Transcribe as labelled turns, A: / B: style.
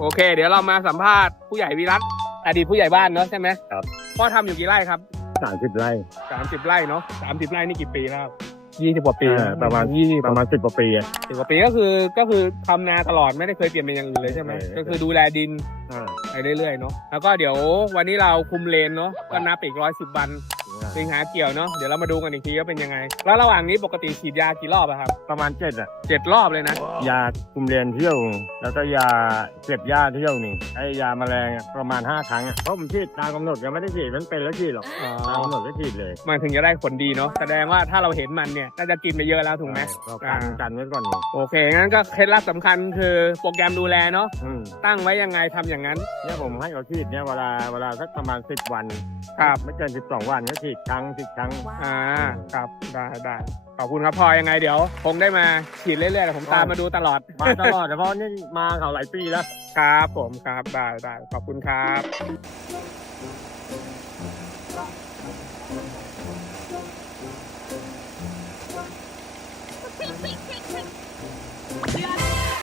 A: โอเค เดี๋ยวเรามาสัมภาษณ์ผู้ใหญ่วิรัตอดีตผู้ใหญ่บ้านเนาะใช่ไหม
B: ครับ
A: พ่อทำอยู่กี่ไร่ครับ
B: สามสิบไร่
A: สามสิบไร่เนาะสามสิบไร่นี่กี่ปีแล้วยี่สิบกว่าปี
B: เออประมาณ
A: ยี่สิบ
B: ประมาณสิบกว่าปีอะ
A: สิบกว่าปีก็คือก็คือทำนาตลอดไม่ได้เคยเปลี่ยนเป็นอย่างอื่นเลยใช่ไหม
B: เออ
A: ก็คือดูแลดิน
B: อ่า
A: ไปเรื่อยๆเนาะแล้วก็เดี๋ยววันนี้เราคุมเลนเนาะก็นับอีกร้อยสิบวัน สิงหาเกี่ยวเนาะเดี๋ยวเรามาดูกันอีกทีว่าเป็นยังไง แล้วระหว่างนี้ปกติฉีดยากี่รอบอะครับ
B: ประมาณเจ็ดอะ
A: เจ็ดรอบเลยนะ
B: ยาคุมเรียนเที่ยวแล้วก็ยาเก็บยาเที่ยวหนึ่งไอ้ยาแมลงอะประมาณห้าครั้งอะเพราะผมฉีดตามกำหนดยังไม่ได้ฉีดมันเป็นแล้วฉีดหรอก
A: อ๋อ
B: ตามกำหนดก็ฉีดเลย
A: มันถึงจะได้ผลดีเนาะแสดงว่าถ้าเราเห็นมันเนี่ยน่าจะกินไปเยอะแล้วถูกไหม
B: ก็กัน
A: อ่า
B: กันไว้ก่อน
A: โอเคงั้นก็เคล็ดลับสำคัญคือโปรแกรมดูแลเนาะ
B: อืม
A: ตั้งไว้ยังไงทำอย่างนั้น
B: เนี่ยผมให้เขาฉีดเนี่ยเวลาเวลาสักประมาณสิบวัน
A: ครับ
B: ไม่เกินสิบสองวันก็ฉีดครั้งสิบครั้ง
A: อ่าครับได้ได้ขอบคุณครับพอยังไงเดี๋ยวคงได้มาฉีดเรื่อยๆแต่ผมตามมาดูตลอด
B: มาตลอดแต่เพราะนี่มาเขาหลายปีแล้ว
A: ครับผมครับได้ได้ขอบคุณครับ
C: You gotta